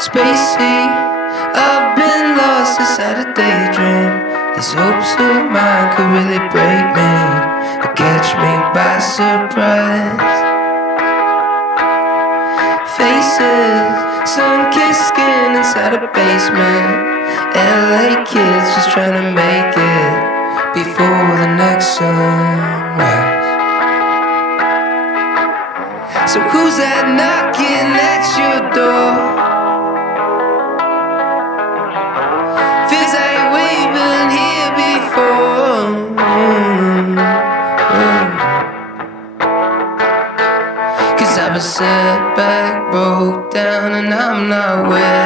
spacey. I've been lost inside a daydream. These hopes of mine could really break me or catch me by surprise. Faces, sun-kissed skin inside a basement. LA kids just trying to make it before the next sunrise. So who's that knocking at your door? Feels like we've been here before. Cause I've been set back, broke down, and I'm not well.